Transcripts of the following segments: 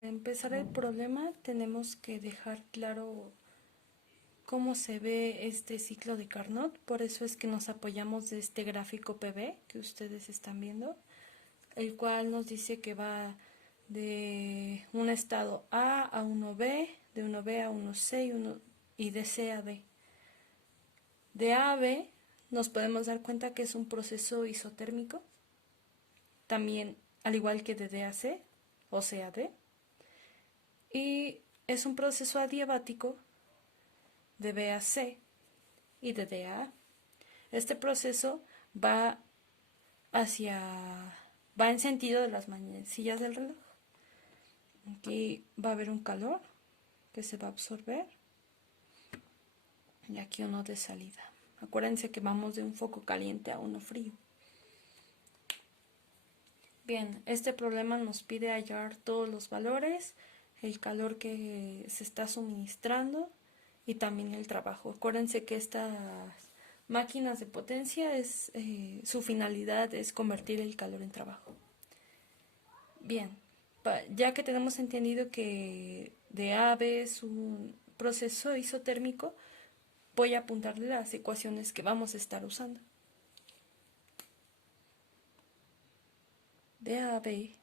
Para empezar el problema tenemos que dejar claro cómo se ve este ciclo de Carnot, por eso es que nos apoyamos de este gráfico PV que ustedes están viendo, el cual nos dice que va de un estado A 1B, de 1B a 1C y de C a D. De A a B nos podemos dar cuenta que es un proceso isotérmico, también al igual que de D a C o C a D, y es un proceso adiabático de B a C y de D a A. Este proceso va va en sentido de las manecillas del reloj. Aquí va a haber un calor que se va a absorber y aquí uno de salida. Acuérdense que vamos de un foco caliente a uno frío. Bien, este problema nos pide hallar todos los valores, el calor que se está suministrando y también el trabajo. Acuérdense que estas máquinas de potencia su finalidad es convertir el calor en trabajo. Bien, ya que tenemos entendido que de A a B es un proceso isotérmico, voy a apuntarle las ecuaciones que vamos a estar usando. De A a B,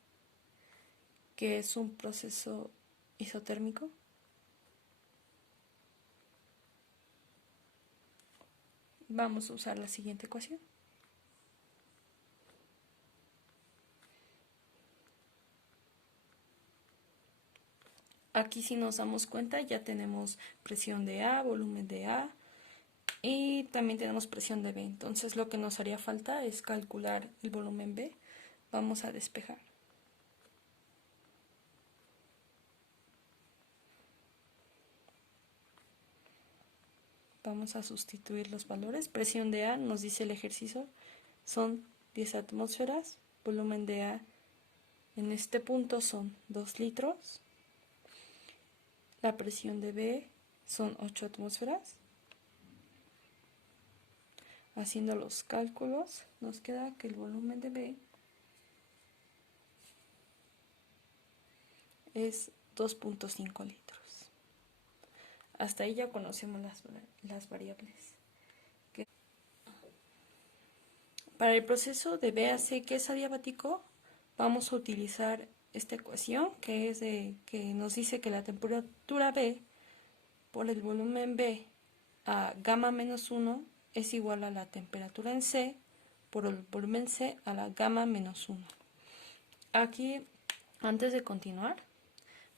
que es un proceso isotérmico, vamos a usar la siguiente ecuación. Aquí si nos damos cuenta ya tenemos presión de A, volumen de A y también tenemos presión de B. Entonces lo que nos haría falta es calcular el volumen B. Vamos a despejar. Vamos a sustituir los valores. Presión de A, nos dice el ejercicio, son 10 atmósferas. Volumen de A en este punto son 2 litros. La presión de B son 8 atmósferas. Haciendo los cálculos, nos queda que el volumen de B es 2.5 litros. Hasta ahí ya conocemos las variables. Para el proceso de B a C, que es adiabático, vamos a utilizar esta ecuación que nos dice que la temperatura B por el volumen B a gamma menos 1 es igual a la temperatura en C por el volumen C a la gamma menos 1. Aquí, antes de continuar,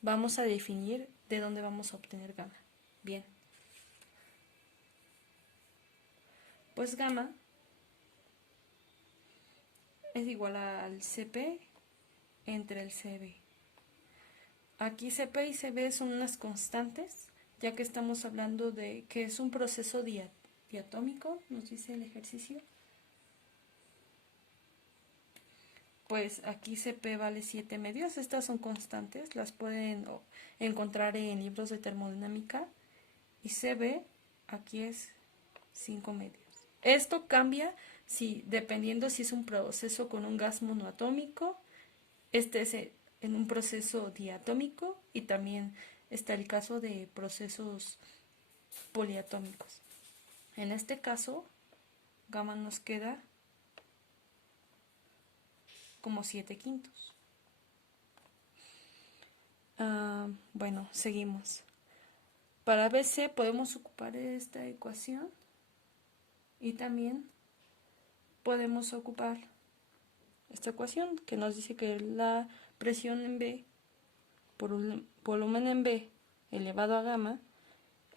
vamos a definir de dónde vamos a obtener gamma. Bien, pues gamma es igual al CP entre el CB. Aquí CP y CB son unas constantes, ya que estamos hablando de que es un proceso diatómico, nos dice el ejercicio. Pues aquí CP vale 7 medios, estas son constantes, las pueden encontrar en libros de termodinámica. Y CB aquí es 5 medios. Esto cambia dependiendo si es un proceso con un gas monoatómico, este es en un proceso diatómico y también está el caso de procesos poliatómicos. En este caso, gamma nos queda como 7 quintos. Bueno, seguimos. Para BC podemos ocupar esta ecuación y también podemos ocupar esta ecuación que nos dice que la presión en B por un volumen en B elevado a gamma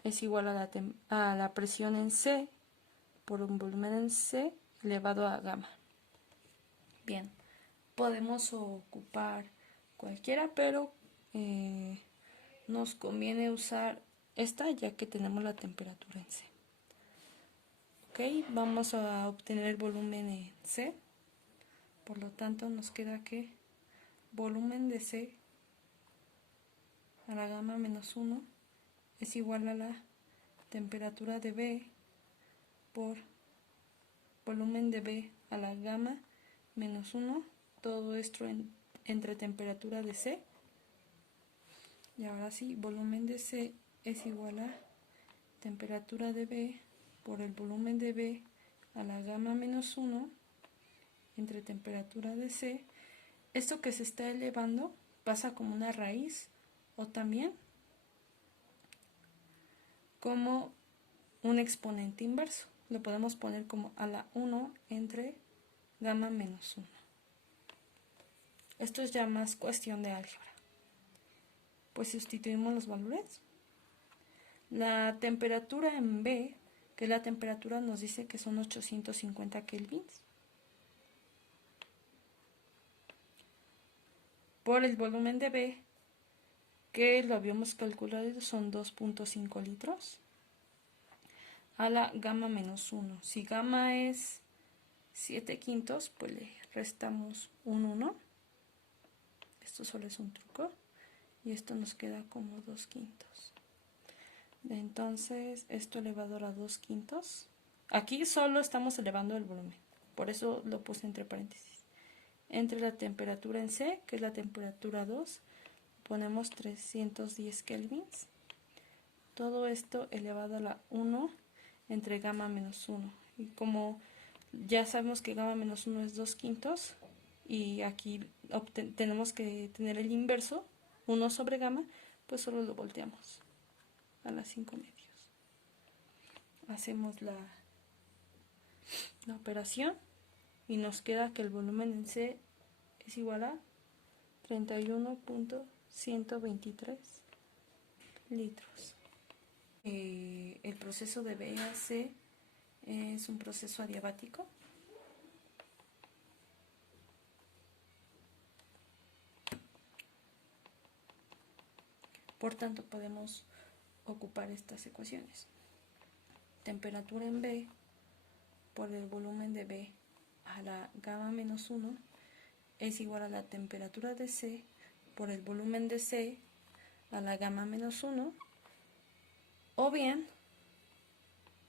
es igual a la presión en C por un volumen en C elevado a gamma. Bien, podemos ocupar cualquiera, pero nos conviene usar esta ya que tenemos la temperatura en C. Ok, vamos a obtener el volumen en C, por lo tanto nos queda que volumen de C a la gamma menos 1 es igual a la temperatura de B por volumen de B a la gamma menos 1, todo esto entre temperatura de C Y ahora sí, volumen de C es igual a temperatura de B por el volumen de B a la gamma menos 1 entre temperatura de C. Esto que se está elevando pasa como una raíz o también como un exponente inverso. Lo podemos poner como a la 1 entre gamma menos 1. Esto es ya más cuestión de álgebra. Pues sustituimos los valores. La temperatura en B, que es la temperatura, nos dice que son 850 kelvins. Por el volumen de B, que lo habíamos calculado, son 2.5 litros. A la gamma menos 1. Si gamma es 7 quintos, pues le restamos un 1. Esto solo es un truco. Y esto nos queda como 2 quintos. Entonces, esto elevado a 2 quintos. Aquí solo estamos elevando el volumen. Por eso lo puse entre paréntesis. Entre la temperatura en C, que es la temperatura 2, ponemos 310 kelvins. Todo esto elevado a la 1 entre gamma menos 1. Y como ya sabemos que gamma menos 1 es 2 quintos, y aquí tenemos que tener el inverso, 1 sobre gamma, pues solo lo volteamos a las 5 medios. Hacemos la operación y nos queda que el volumen en C es igual a 31.123 litros. El proceso de B a C es un proceso adiabático. Por tanto, podemos ocupar estas ecuaciones. Temperatura en B por el volumen de B a la gamma menos 1 es igual a la temperatura de C por el volumen de C a la gamma menos 1, o bien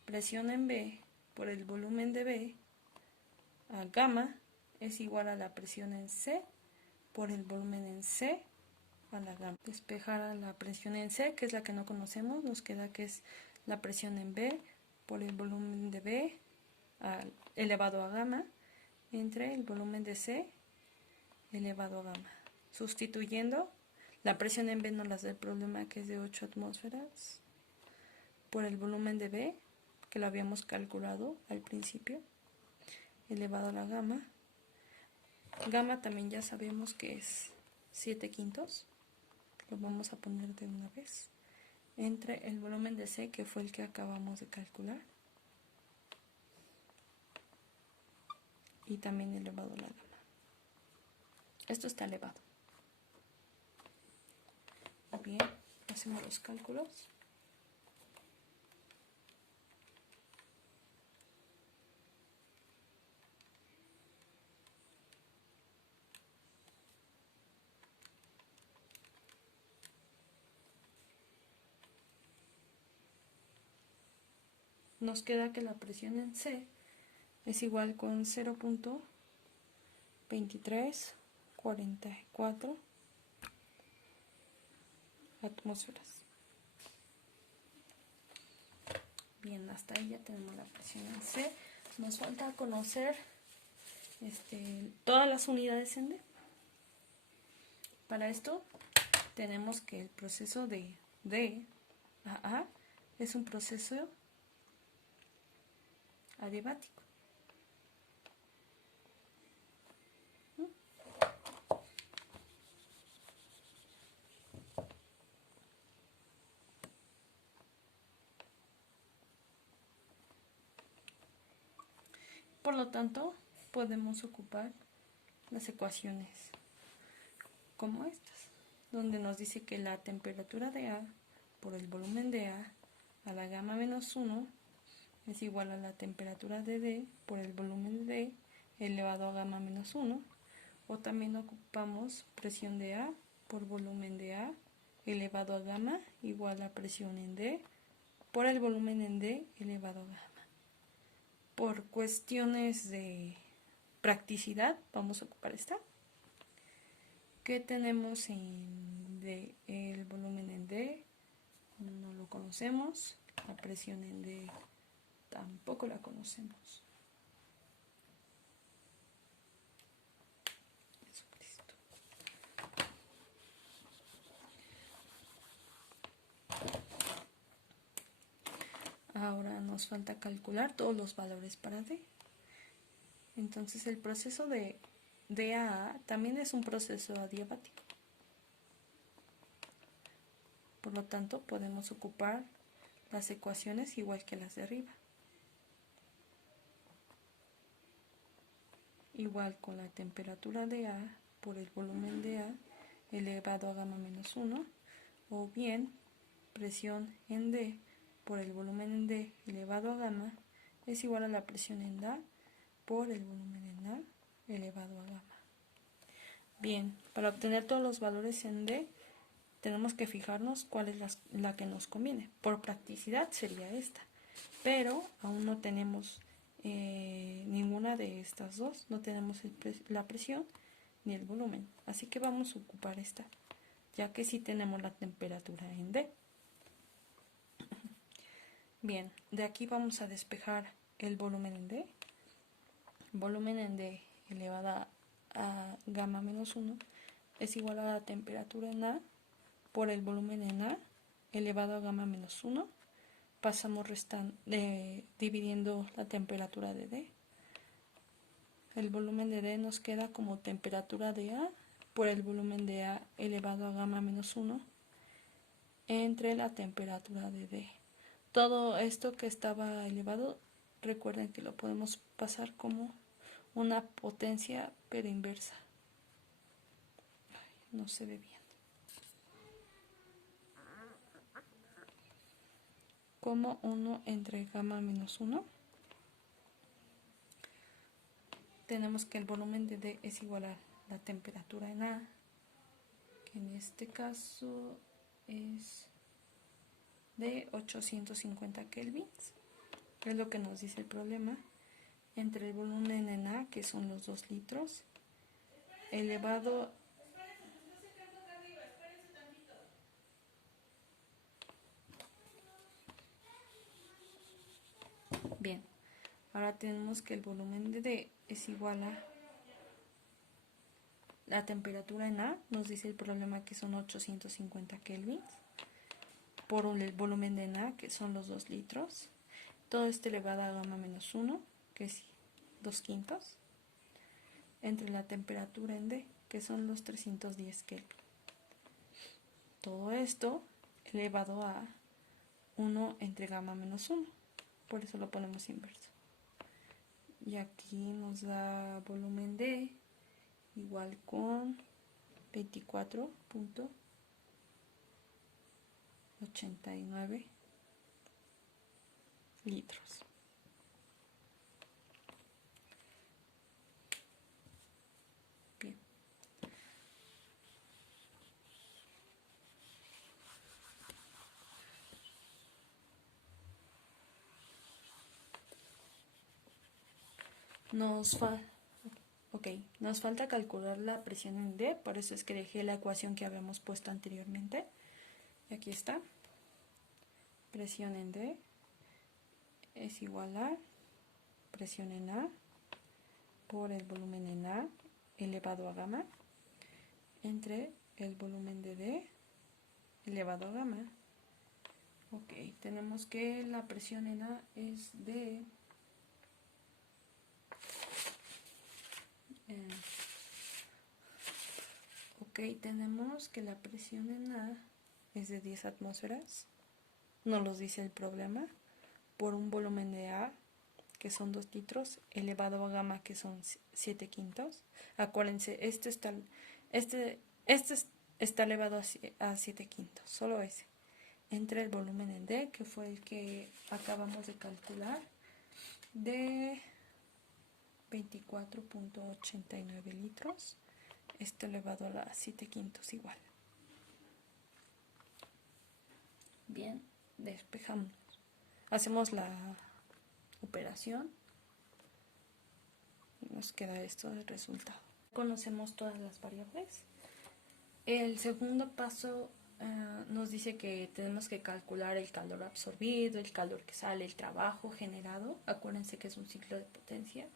presión en B por el volumen de B a gamma es igual a la presión en C por el volumen en C a la gamma. Despejar a la presión en C, que es la que no conocemos, nos queda que es la presión en B por el volumen de B elevado a gamma entre el volumen de C elevado a gamma. Sustituyendo, la presión en B nos la da el problema, que es de 8 atmósferas por el volumen de B, que lo habíamos calculado al principio, elevado a la gamma. Gamma también ya sabemos que es 7 quintos, lo vamos a poner de una vez, entre el volumen de C, que fue el que acabamos de calcular, y también elevado a la gamma. Esto está elevado. Bien, hacemos los cálculos. Nos queda que la presión en C es igual con 0.2344 atmósferas. Bien, hasta ahí ya tenemos la presión en C. Nos falta conocer todas las unidades en D. Para esto tenemos que el proceso de D a A es un proceso adiabático. Por lo tanto, podemos ocupar las ecuaciones como estas, donde nos dice que la temperatura de A por el volumen de A la gamma menos 1 es igual a la temperatura de D por el volumen de D elevado a gamma menos 1, o también ocupamos presión de A por volumen de A elevado a gamma igual a presión en D por el volumen en D elevado a gamma. Por cuestiones de practicidad vamos a ocupar esta. ¿Qué tenemos en El volumen en D no lo conocemos. La presión en D tampoco la conocemos. Jesucristo. Ahora nos falta calcular todos los valores para D. Entonces el proceso de DA también es un proceso adiabático. Por lo tanto, podemos ocupar las ecuaciones igual que las de arriba. Igual con la temperatura de A por el volumen de A elevado a gamma menos 1, o bien presión en D por el volumen en D elevado a gamma es igual a la presión en A por el volumen en A elevado a gamma. Bien, para obtener todos los valores en D, tenemos que fijarnos cuál es la que nos conviene. Por practicidad sería esta, pero aún no tenemos ninguna de estas dos, no tenemos la presión ni el volumen, así que vamos a ocupar esta, ya que sí tenemos la temperatura en D. Bien, de aquí vamos a despejar el volumen en D. Volumen en D elevada a gamma menos 1 es igual a la temperatura en A por el volumen en A elevado a gamma menos 1. Pasamos dividiendo la temperatura de D. El volumen de D nos queda como temperatura de A por el volumen de A elevado a gamma menos 1 entre la temperatura de D. Todo esto que estaba elevado, recuerden que lo podemos pasar como una potencia pero inversa. Ay, no se ve bien. Como 1 entre gamma menos 1. Tenemos que el volumen de D es igual a la temperatura en A, que en este caso es de 850 kelvins, es lo que nos dice el problema, entre el volumen en A, que son los 2 litros, elevado bien. Ahora tenemos que el volumen de D es igual a la temperatura en A, nos dice el problema que son 850 kelvins, por el volumen de A, que son los 2 litros. Todo esto elevado a gamma menos 1, que es 2 quintos, entre la temperatura en D, que son los 310 kelvin. Todo esto elevado a 1 entre gamma menos 1, por eso lo ponemos inverso. Y aquí nos da volumen D igual con 24.89 litros. Bien. Nos falta calcular la presión en D, por eso es que dejé la ecuación que habíamos puesto anteriormente. Y aquí está. Presión en D es igual a presión en A por el volumen en A elevado a gamma entre el volumen de D elevado a gamma. Ok, tenemos que la presión en A es de tenemos que la presión en A es de 10 atmósferas, nos lo dice el problema, por un volumen de A, que son 2 litros, elevado a gamma, que son 7 quintos. Acuérdense, este está elevado a 7 quintos, solo ese. Entre el volumen en D, que fue el que acabamos de calcular, de 24.89 litros, esto elevado a 7 quintos igual. Bien, despejamos. Hacemos la operación y nos queda esto de resultado. Conocemos todas las variables. El segundo paso nos dice que tenemos que calcular el calor absorbido, el calor que sale, el trabajo generado. Acuérdense que es un ciclo de potencia.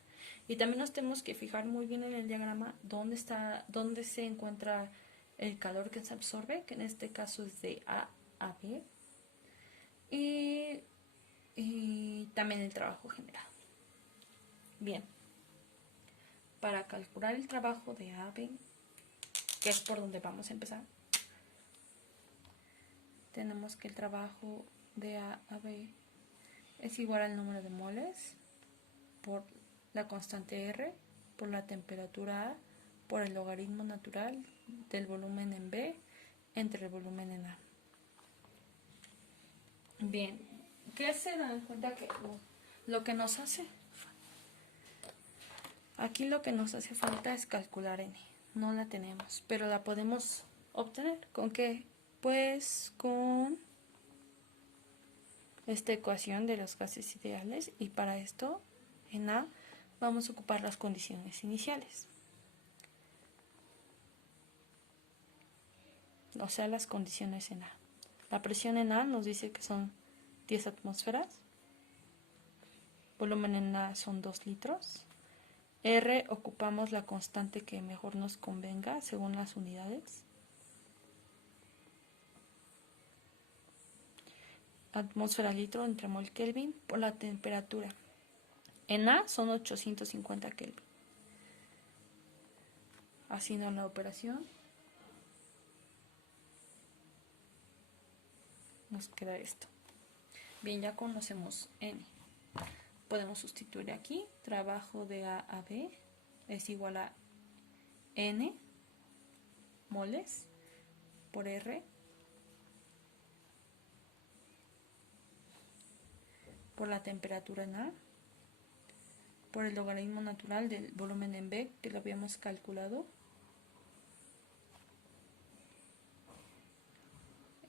Y también nos tenemos que fijar muy bien en el diagrama dónde se encuentra el calor que se absorbe, que en este caso es de A a B. Y también el trabajo generado. Bien, para calcular el trabajo de A a B, que es por donde vamos a empezar, tenemos que el trabajo de A a B es igual al número de moles por la constante R, por la temperatura A, por el logaritmo natural del volumen en B entre el volumen en A. Bien, ¿qué se dan cuenta que lo que nos hace? Aquí lo que nos hace falta es calcular N. No la tenemos, pero la podemos obtener. ¿Con qué? Pues con esta ecuación de los gases ideales, y para esto en A vamos a ocupar las condiciones iniciales. O sea, las condiciones en A. La presión en A nos dice que son 10 atmósferas. Volumen en A son 2 litros. R ocupamos la constante que mejor nos convenga según las unidades. Atmósfera litro entre mol Kelvin por la temperatura. En A son 850 Kelvin. Haciendo la operación nos queda esto. Bien, ya conocemos N. Podemos sustituir aquí. Trabajo de A a B es igual a N moles por R por la temperatura en A por el logaritmo natural del volumen en B, que lo habíamos calculado.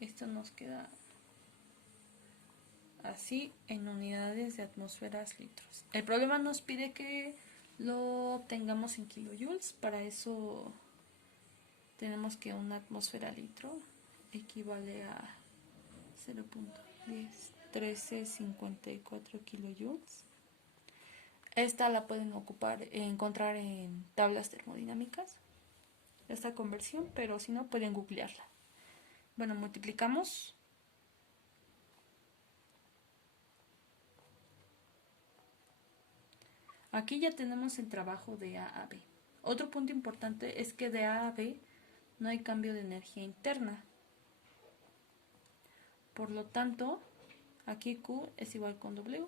Esto nos queda así en unidades de atmósferas litros. El problema nos pide que lo obtengamos en kilojoules. Para eso tenemos que una atmósfera litro equivale a 0.101354 kilojoules. Esta la pueden encontrar en tablas termodinámicas, esta conversión, pero si no pueden googlearla. Bueno, multiplicamos. Aquí ya tenemos el trabajo de A a B. Otro punto importante es que de A a B no hay cambio de energía interna. Por lo tanto, aquí Q es igual con W.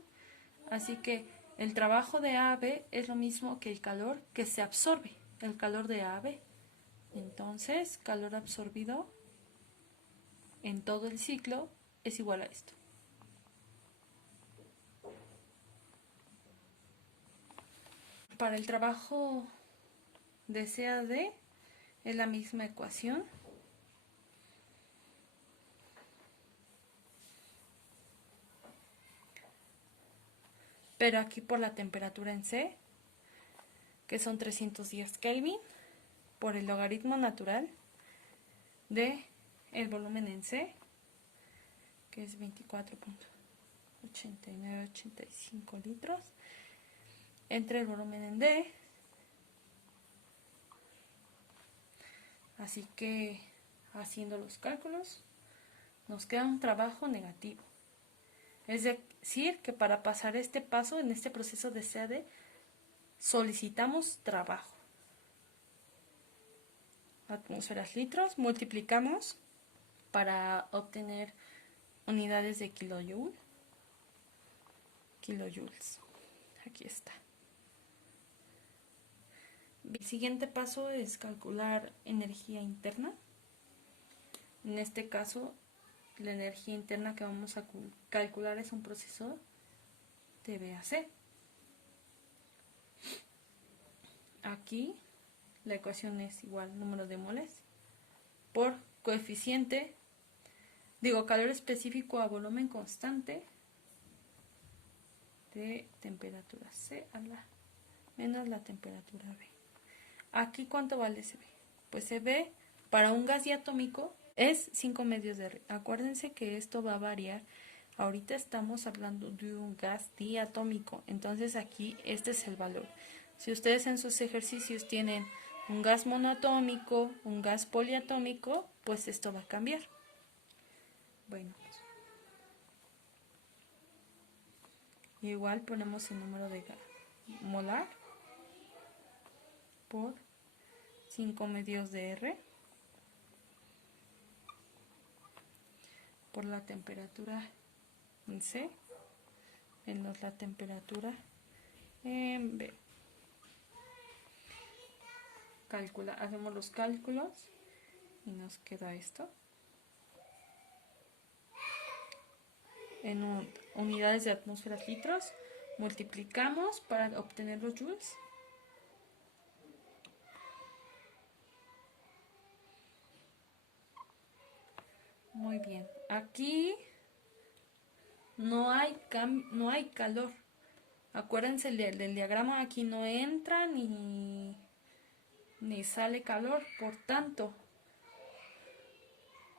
Así que el trabajo de A a B es lo mismo que el calor que se absorbe, el calor de A a B. Entonces, calor absorbido en todo el ciclo es igual a esto. Para el trabajo de CAD es la misma ecuación. Pero aquí por la temperatura en C, que son 310 Kelvin, por el logaritmo natural de el volumen en C, que es 24.8985 litros, entre el volumen en D. Así que, haciendo los cálculos, nos queda un trabajo negativo. Es decir, que para pasar este paso en este proceso de CAD, solicitamos trabajo. Atmósferas litros, multiplicamos para obtener unidades de kilojoules. Aquí está. El siguiente paso es calcular energía interna. En este caso, la energía interna que vamos a calcular es un proceso de VAC. Aquí la ecuación es igual número de moles por coeficiente, calor específico a volumen constante de temperatura C a la menos la temperatura B. Aquí, ¿cuánto vale CB? Pues CB Para un gas diatómico es 5 medios de R. Acuérdense que esto va a variar. Ahorita estamos hablando de un gas diatómico, entonces aquí este es el valor. Si ustedes en sus ejercicios tienen un gas monoatómico, un gas poliatómico, pues esto va a cambiar. Bueno, igual ponemos el número de molar por 5 medios de R por la temperatura en C menos la temperatura en B. Hacemos los cálculos y nos queda esto. En unidades de atmósferas litros, multiplicamos para obtener los joules. Muy bien, aquí no hay calor. Acuérdense del diagrama, aquí no entra ni sale calor, por tanto,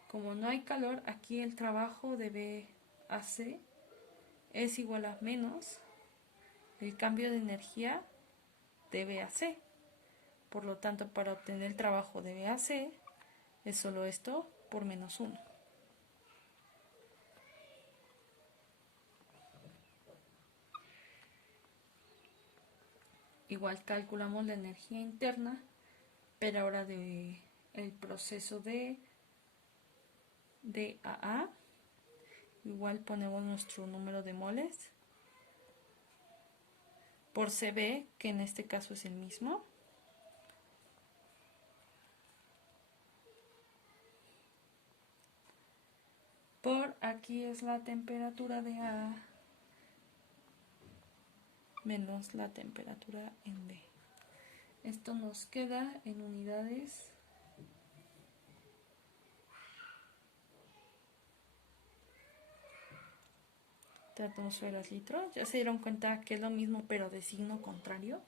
como no hay calor, aquí el trabajo de BAC es igual a menos el cambio de energía de BAC. Por lo tanto, para obtener el trabajo de BAC es solo esto por menos 1. Igual calculamos la energía interna, pero ahora de el proceso de DAA. Igual ponemos nuestro número de moles por CB, que en este caso es el mismo. Por aquí es la temperatura de A menos la temperatura en D. Esto nos queda en unidades de atmósferas litros. Ya se dieron cuenta que es lo mismo pero de signo contrario.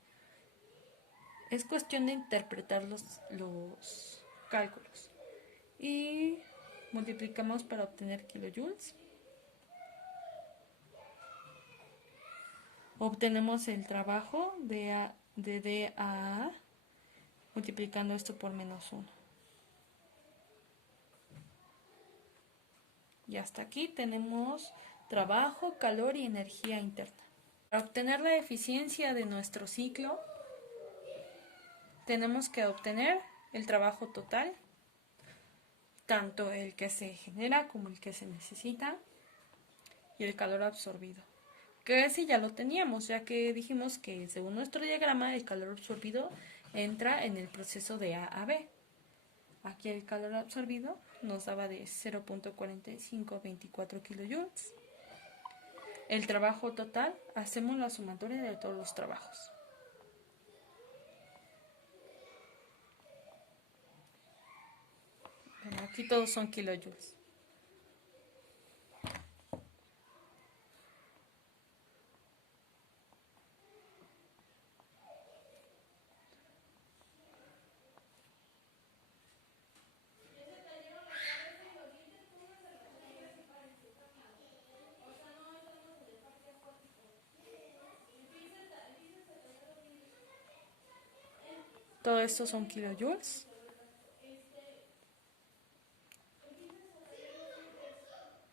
Es cuestión de interpretar los cálculos. Y multiplicamos para obtener kilojoules. Obtenemos el trabajo de DAA multiplicando esto por menos 1. Y hasta aquí tenemos trabajo, calor y energía interna. Para obtener la eficiencia de nuestro ciclo, tenemos que obtener el trabajo total, tanto el que se genera como el que se necesita, y el calor absorbido. Que ese ya lo teníamos, ya que dijimos que según nuestro diagrama el calor absorbido entra en el proceso de A a B. Aquí el calor absorbido nos daba de 0.4524 kilojoules. El trabajo total, hacemos la sumatoria de todos los trabajos. Bueno, aquí todos son kilojoules. Todo esto son kilojoules.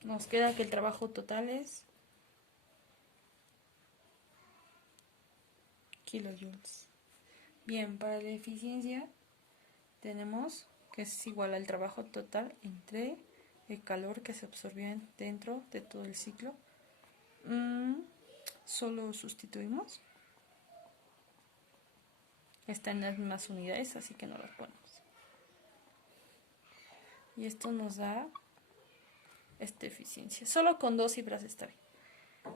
Nos queda que el trabajo total es kilojoules. Bien, para la eficiencia tenemos que es igual al trabajo total entre el calor que se absorbió dentro de todo el ciclo. Solo sustituimos. Está en las mismas unidades, así que no las ponemos. Y esto nos da esta eficiencia. Solo con dos cifras está bien.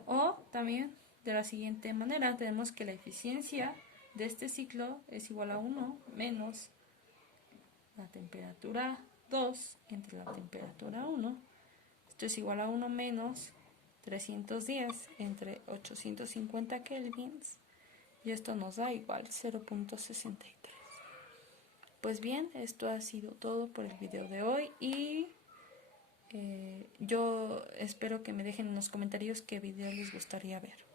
O también de la siguiente manera, tenemos que la eficiencia de este ciclo es igual a 1 menos la temperatura 2 entre la temperatura 1. Esto es igual a 1 menos 310 entre 850 kelvins. Y esto nos da igual 0.63. Pues bien, esto ha sido todo por el video de hoy y yo espero que me dejen en los comentarios qué video les gustaría ver.